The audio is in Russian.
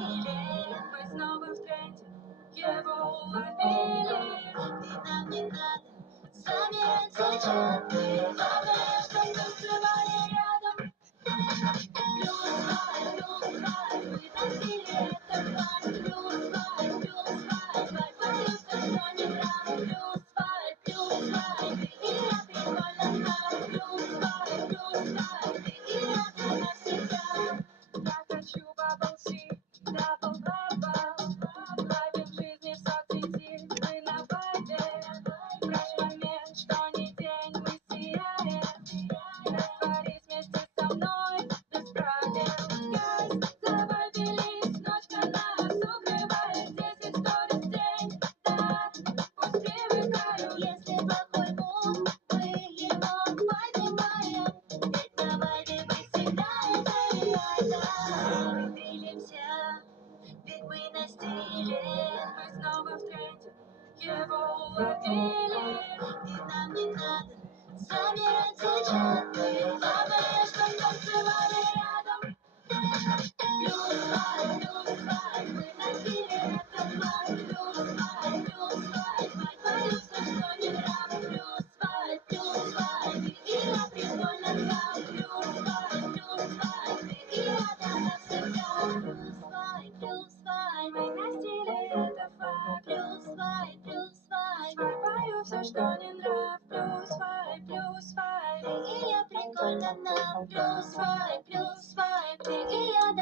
стиле. Мы снова в тренде, его уловили. И нам не надо замерять зачаты. Главное, что танцевали рядом. Плюс вайб, мы носили это вайб. Плюс вайб, боюсь, что не грамм. Плюс вайб, и я прикольно там. Плюс вайб, и я для навсегда. Я хочу бабл-си, дабл-бабл. Вайбим жизни в соцсети, мы на вайбе. Фреш момент, что не день, мы сияем. Растворись вместе со мной, без правил. Гайз, заводились, ночка нас укрывает. 10 сторис в день, да, пусть привыкают. Если плохой муд, мы его поднимаем. Ведь на вайбе мы всегда это реально. Мы делимся, ведь мы на стиле. Мы снова в тренде, его уловили. И нам не надо замерять зачаты. Главное, что танцевали рядом. Плюс вайб, мы носили этот вайб. Плюс вайб, боюсь, что не грамм. Плюс вайб, и я прикольно там. Плюс вайб, и я для навсегда. Плюс вайб, мы носили этот вайб. Плюс вайб, свайпаю все, что не нрав. Плюс вайб, и я прикольно нам. Плюс вайб, ты и я